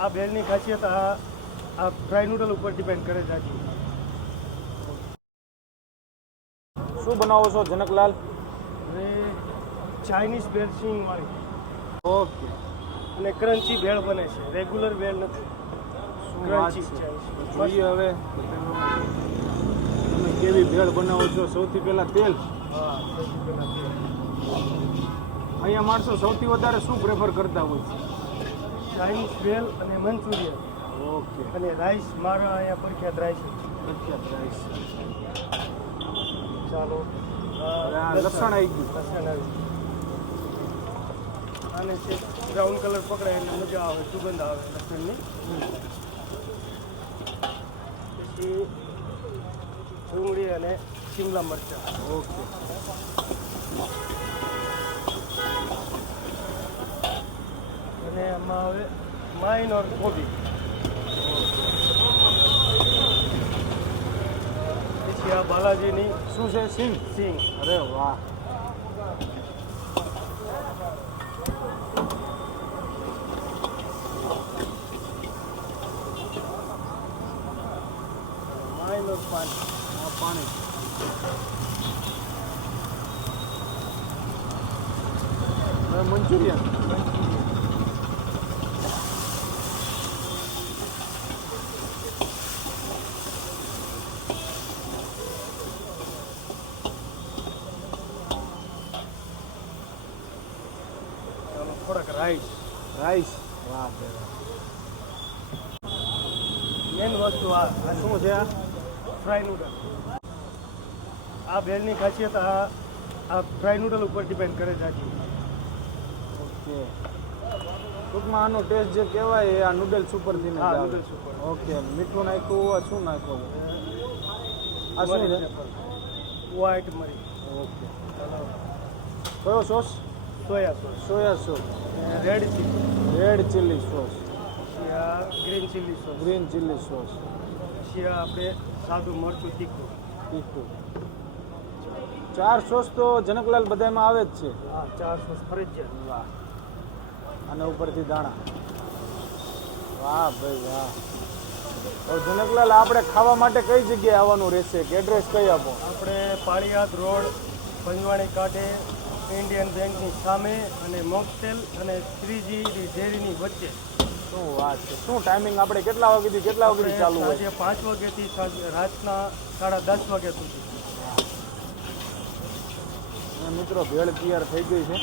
આ ભેળની ખાસિયત આ આ ફ્રાય નૂડલ ઉપર ડિપેન્ડ કરે છે શું બનાવો છો જનકલાલ? અને ચાઇનીઝ ભેળ સિંગ વાળી. ઓકે. અને ક્રન્ચી ભેળ બને છે. રેગ્યુલર ભેળ નથી. ક્રન્ચી જોઈએ હવે. તમે કેવી ભેળ બનાવો છો? સૌથી પહેલા તેલ. અહીંયા માણસો સૌથી વધારે શું પ્રેફર કરતા હોય છે? ચાઇનીઝ ભેળ અને મંચુરિયન ઓકે અને રાઈસ મારા અહીંયા પ્રખ્યાત રાઈસ પ્રખ્યાત રાઈસ ચાલો. લસણ આવી ગયું. લસણ આવી ગયું. અને છે બ્રાઉન કલર પકડાય એટલે મજા આવે સુગંધ આવે લસણની. પછી ડુંગળી અને શિમલા મરચાં. ઓકે અને આમાં હવે માઇન ઓર કોબી પછી આ બાલાજીની શું છે સિંગ સિંગ અરે વાહ માઇન ઓર પાણી આ પાણી હવે મંચુરિયન થોડાક રાઈસ રાઈસ વાહ મેન વસ્તુ આ શું છે આ? ફ્રાય નૂડલ આ ભેળની ખાસિયત આ આ ફ્રાય નૂડલ ઉપર ડિપેન્ડ કરે છે ઓકે ટૂંકમાં આનો ટેસ્ટ જે કહેવાય એ આ નૂડલ્સ ઉપરથી હા નૂડલ્સ ઉપર. ઓકે મીઠું નાખ્યું આ શું નાખ્યું? આ શું છે? વ્હાઈટ મરી. ઓકે કયો sauce soya sauce. Soya sauce. Red chilli red chilli sauce પછી આ green chilli sauce green chilli sauce પછી આપણે સાદું મરચું તીખું. તીખું. ચાર સોસ તો જનકલાલ બધામાં આવે જ છે. હા ચાર સોસ ફરજિયાત. વાહ. અને ઉપરથી દાણા. વાહ ભાઈ વાહ. જનકલાલ આપણે ખાવા માટે કઈ જગ્યાએ આવવાનું રહેશે? કે એડ્રેસ કઈ આપો. આપણે પાળીયાદ રોડ પંજવાણી કાંઠે ઇન્ડિયન બેંકની સામે અને મોકટેલ અને શ્રીજી ડેરીની વચ્ચે. શું વાત છે? શું ટાઈમિંગ આપણે કેટલા વાગ્યાથી કેટલા વાગ્યાથી ચાલુ હોય? સાંજે પાંચ વાગ્યાથી રાતના સાડા દસ વાગ્યા સુધી. મિત્રો ભેળ તૈયાર થઈ ગઈ છે.